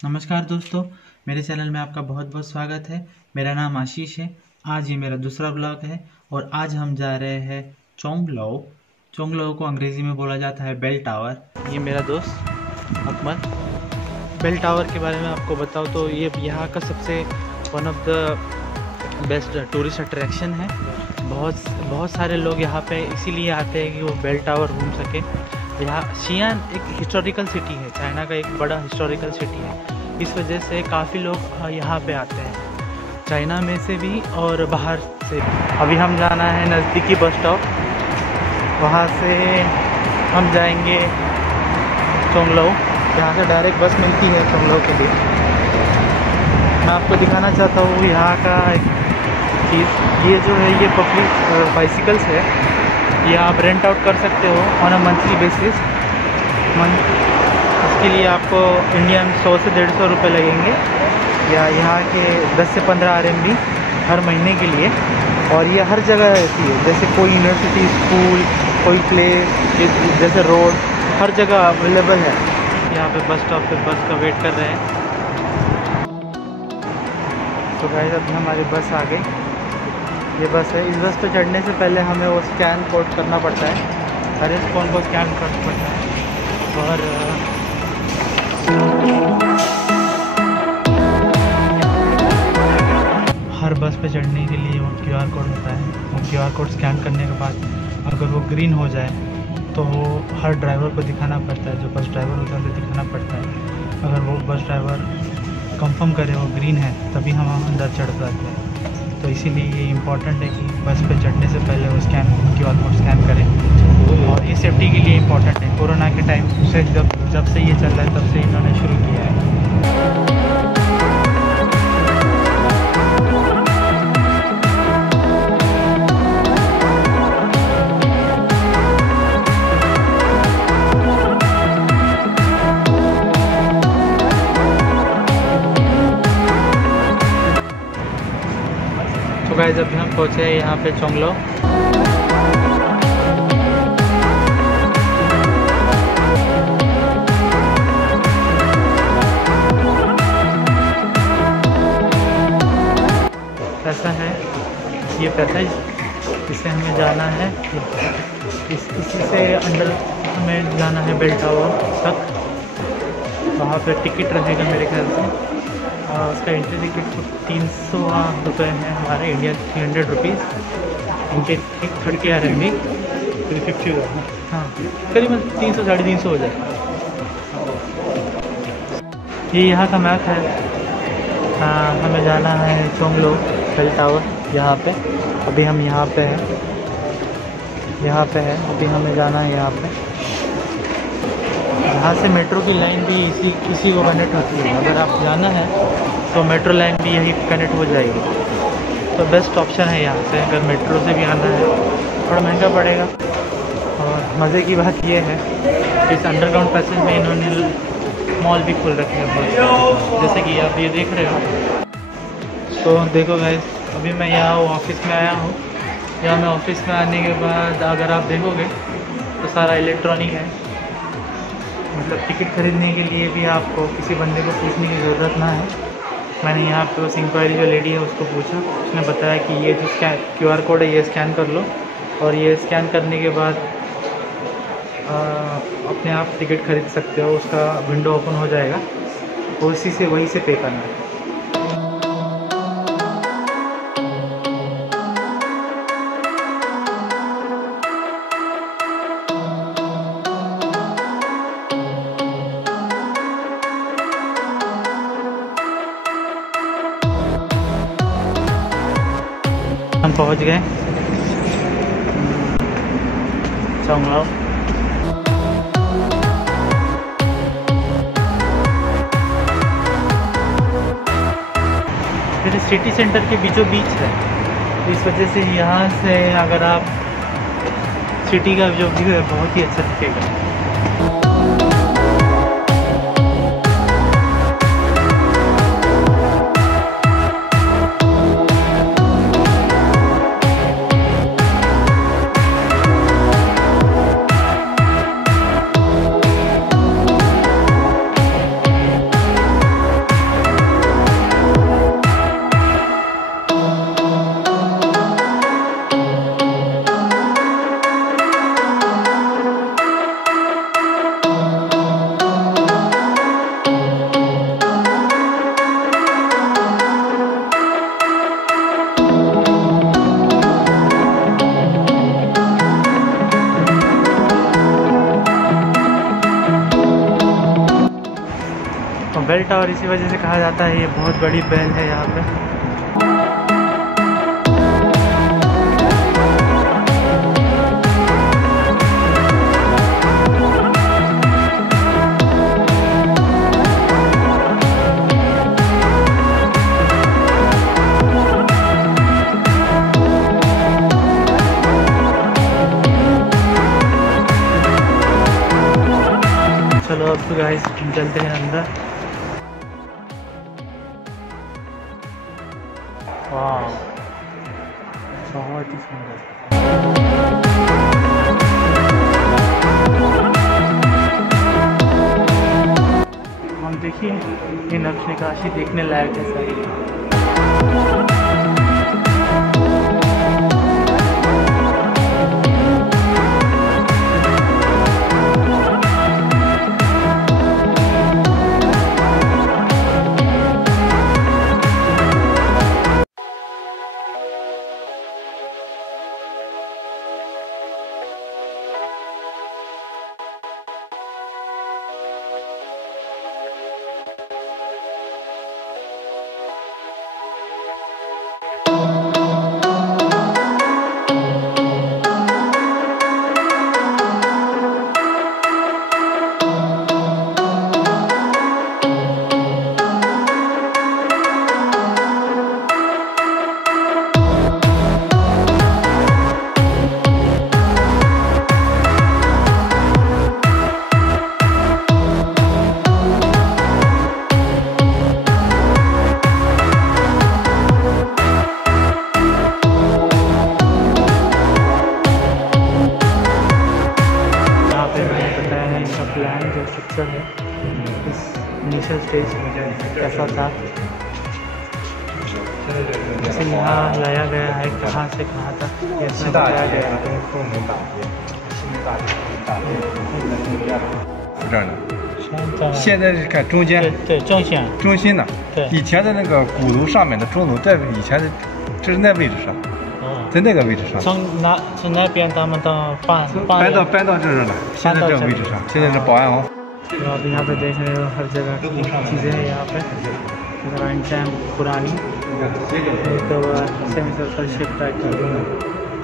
नमस्कार दोस्तों, मेरे चैनल में आपका बहुत बहुत स्वागत है। मेरा नाम आशीष है। आज ये मेरा दूसरा ब्लॉग है और आज हम जा रहे हैं चोंगलो। चोंगलो को अंग्रेज़ी में बोला जाता है बेल टावर। ये मेरा दोस्त अकमल। बेल टावर के बारे में आपको बताऊँ तो ये यहाँ का सबसे one of the best tourist attraction है। बहुत सारे लोग यहाँ पे इसीलिए आते हैं कि वो बेल टावर घूम सके। यहाँ शियान एक हिस्टोरिकल सिटी है, चाइना का एक बड़ा हिस्टोरिकल सिटी है। इस वजह से काफ़ी लोग यहाँ पे आते हैं, चाइना में से भी और बाहर से भी। अभी हम जाना है नज़दीकी बस स्टॉप, वहाँ से हम जाएंगे चोंगलो। यहाँ से डायरेक्ट बस मिलती है चोंगलो के लिए। मैं आपको दिखाना चाहता हूँ यहाँ का एक चीज़। ये जो है ये पब्लिक बाइसिकल्स है, ये आप रेंट आउट कर सकते हो ऑन अ मंथली बेसिस। इसके लिए आपको इंडिया में 100 से 150 रुपये लगेंगे, या यहाँ के 10 से 15 RMB हर महीने के लिए। और ये हर जगह रहती है, जैसे कोई यूनिवर्सिटी, स्कूल, कोई प्लेस, जैसे रोड, हर जगह अवेलेबल है। यहाँ पे बस स्टॉप पे बस का वेट कर रहे हैं। तो गाइस अभी हमारी बस आ गई। ये बस है। इस बस पे चढ़ने से पहले हमें वो स्कैन कोड करना पड़ता है, हर एक फ़ोन को स्कैन करना पड़ता है। और हर बस पे चढ़ने के लिए वो QR कोड होता है। वो QR कोड स्कैन करने के बाद अगर वो ग्रीन हो जाए तो वो हर ड्राइवर को दिखाना पड़ता है, जो बस ड्राइवर होता है उसे दिखाना पड़ता है। अगर वो बस ड्राइवर कंफर्म करे वो ग्रीन है तभी हम अंदर चढ़ पाते हैं। तो इसीलिए ये इम्पॉर्टेंट है कि बस पे चढ़ने से पहले वो QR कोड स्कैन करें। और ये सेफ्टी के लिए इम्पॉर्टेंट है। कोरोना के टाइम से जब से ये चल रहा है तब से इन्होंने शुरू किया है। तो गाइस अभी हम पहुँचे हैं यहाँ पे चोंगलो। ऐसा है ये पैसेज, इससे हमें जाना है। इसी से अंदर हमें जाना है बेल टावर तक। वहाँ पे टिकट रहेगा मेरे ख्याल से। उसका एंट्री टिकट 300 रुपये है हमारे इंडिया, 300 रुपीज़। इनके 30 RMB 350, हाँ करीबन 300 साढ़े 300 हो जाए। ये यहाँ का मैप है। हमें जाना है चोंगलो बेल टावर। यहाँ पे अभी हम यहाँ पे हैं, अभी हमें जाना है यहाँ पे। यहाँ से मेट्रो की लाइन भी इसी को कनेक्ट होती है। अगर आप जाना है तो मेट्रो लाइन भी यही कनेक्ट हो जाएगी। तो बेस्ट ऑप्शन है यहाँ से। अगर मेट्रो से भी आना है थोड़ा महंगा पड़ेगा। और मज़े की बात यह है कि इस अंडरग्राउंड पैसेज में इन्होंने मॉल भी खोल रखे हैं बहुत, जैसे कि आप ये देख रहे हो। तो देखो गाइस, अभी मैं यहाँ ऑफिस में आया हूँ। यहाँ मैं ऑफिस में आने के बाद अगर आप देखोगे तो सारा इलेक्ट्रॉनिक है। मतलब टिकट खरीदने के लिए भी आपको किसी बंदे को पूछने की ज़रूरत ना है। मैंने यहाँ पे उस इंक्वायरी जो लेडी है उसको पूछा, उसने बताया कि ये जो QR कोड है ये स्कैन कर लो, और ये स्कैन करने के बाद अपने आप टिकट खरीद सकते हो। उसका विंडो ओपन हो जाएगा, उसी से वहीं से पे करना है। हम पहुंच गए चोंगलो। फिर सिटी सेंटर के बीचों बीच है, इस वजह से यहाँ से अगर आप सिटी का जो व्यू है बहुत ही अच्छा दिखेगा। और इसी वजह से कहा जाता है ये बहुत बड़ी बेल है यहाँ पे। चलो अब तो गाइस चलते हैं अंदर। वाह बहुत ही सुंदर। हम देखिए ये नक्श नक्काशी देखने लायक है सारी। है इस इनिशियल स्टेज कैसा था, इसे यहाँ लाया गया है, कहाँ से कहाँ तक ये सब बताया गया है। 这儿呢，现在是看中间，对正线中心的，对以前的那个鼓楼上面的钟楼，在以前的，这是那位置上，在那个位置上，从那边他们到搬到这儿了，现在这个位置上，现在是保安王。 तो आप यहाँ पे देख रहे हो हर जगह की चीज़ें हैं यहाँ पे ग्रैंड टाइम पुरानी तो semi circle shape type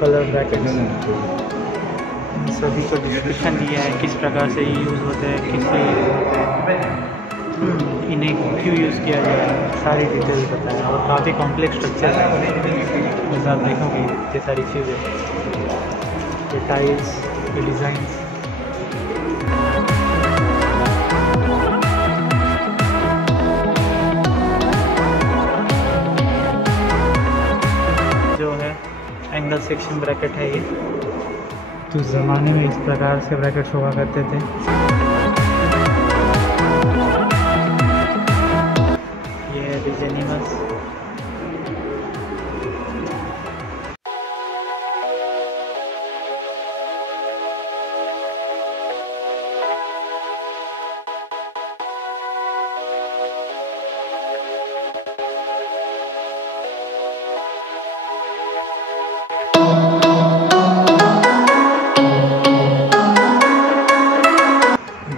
colour bracket सभी को डिस्क्रिप्शन दिया है किस प्रकार से ये यूज़ होते हैं, किस इन्हें क्यों यूज़ किया जाए, सारी डिटेल्स बताया और काफ़ी कॉम्प्लेक्स स्ट्रक्चर है। जैसे आप देखोगे ये सारी चीज़ें, ये टाइल्स, ये डिज़ाइंस। एंगल सेक्शन ब्रैकेट है ये, तो उस ज़माने में इस प्रकार से ब्रैकेट्स हुआ करते थे। ये है डिजाइनिंग।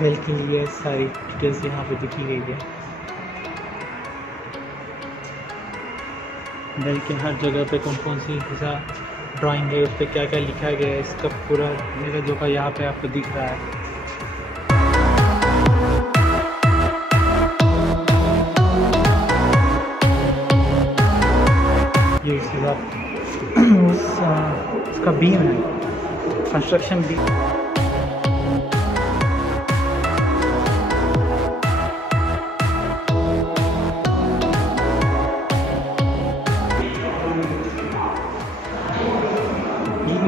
बेल के लिए सारी डिटेल्स यहाँ पे दिखी गई है। बेल के हर जगह पे कौन सी हिस्सा ड्राइंग है, उस पर क्या क्या लिखा गया है, इसका पूरा जो का यहाँ पे आपको दिख रहा है। ये उसका बीम है, कंस्ट्रक्शन बीम।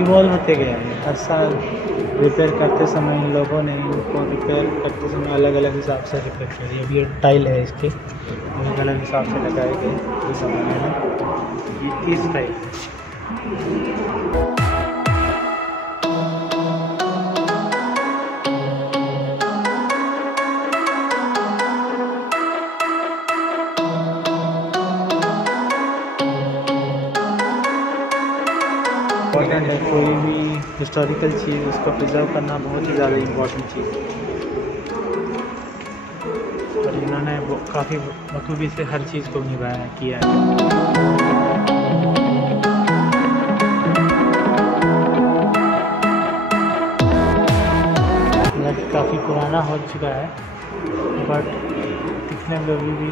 इवॉल्व होते गए हैं हर साल, रिपेयर करते समय इन लोगों ने इनको रिपेयर करते समय अलग अलग हिसाब से रिपेयर करी। अभी ये टाइल है, इसके अलग अलग हिसाब से लगाए गए इस ज़माने में। ये इस टाइप इम्पॉर्टेंट है। कोई भी हिस्टोरिकल चीज़ उसको प्रिजर्व करना बहुत ही ज़्यादा इम्पोर्टेंट चीज़ है। और इन्होंने वो काफ़ी बखूबी से हर चीज़ को निभाया किया है। काफ़ी पुराना हो चुका है बट दिखने में भी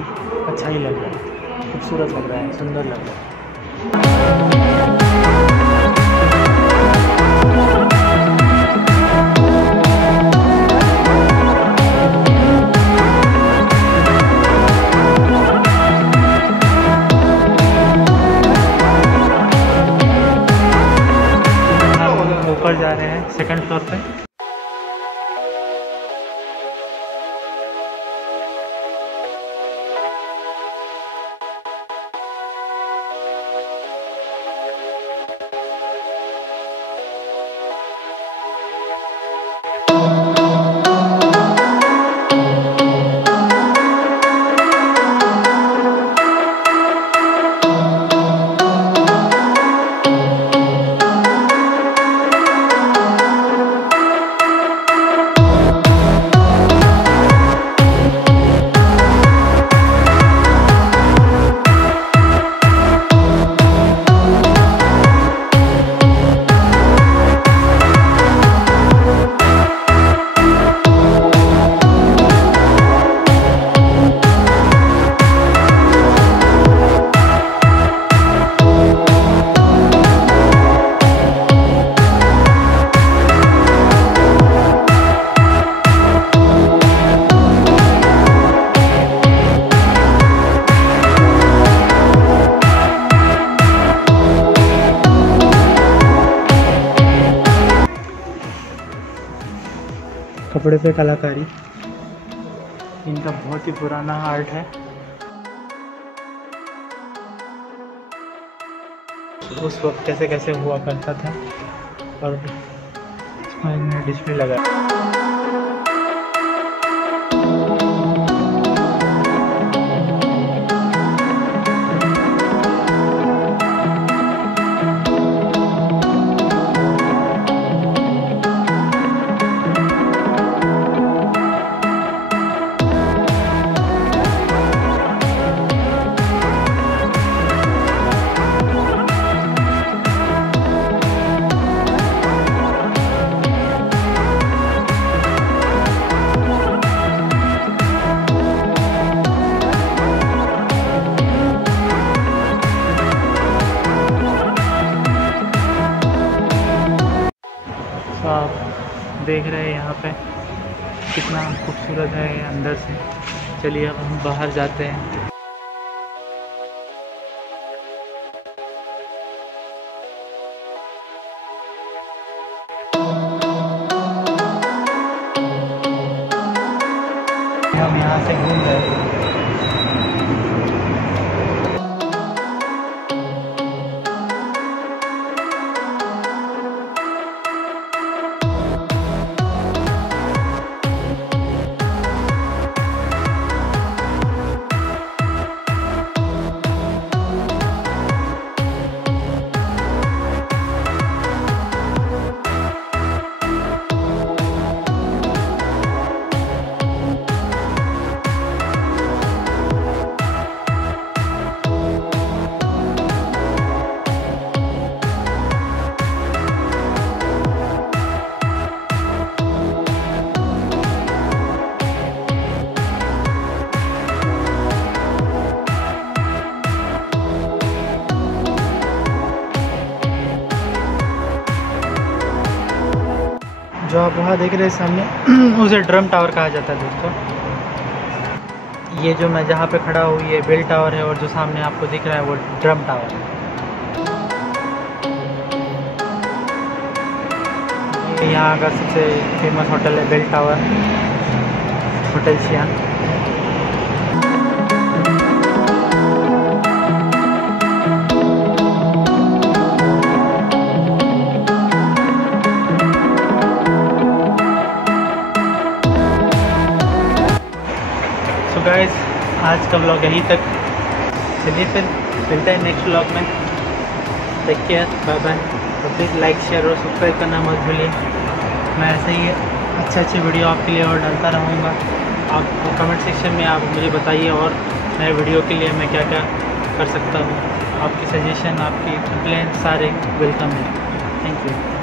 अच्छा ही लग रहा है, खूबसूरत लग रहा है, सुंदर लग रहा है। ऊपर जा रहे हैं सेकंड फ्लोर पे। कपड़े पे कलाकारी, इनका बहुत ही पुराना आर्ट है। उस वक्त कैसे कैसे हुआ करता था और इसमें इन्होंने डिस्प्ले लगाया। आप देख रहे हैं यहाँ पे कितना खूबसूरत है अंदर से। चलिए अब हम बाहर जाते हैं। हम यहाँ से घूम रहे हैं। जो आप वहाँ देख रहे हैं सामने उसे ड्रम टावर कहा जाता है दोस्तों। ये जो मैं जहाँ पे खड़ा हूँ ये बेल टावर है और जो सामने आपको दिख रहा है वो ड्रम टावर है। ये यहाँ का सबसे फेमस होटल है Bell Tower, hotel Xi'an. Guys आज का व्लॉग यहीं तक। चलिए फिर मिलते हैं नेक्स्ट व्लॉग में। Take care, bye bye. और प्लीज़ लाइक शेयर और सब्सक्राइब करना मत भूलिए। मैं ऐसे ही अच्छे वीडियो आपके लिए और डालता रहूँगा। आप कमेंट सेक्शन में आप मुझे बताइए और नए वीडियो के लिए मैं क्या क्या कर सकता हूँ। आपकी सजेशन, आपकी कंप्लेंट सारे वेलकम है। Thank you.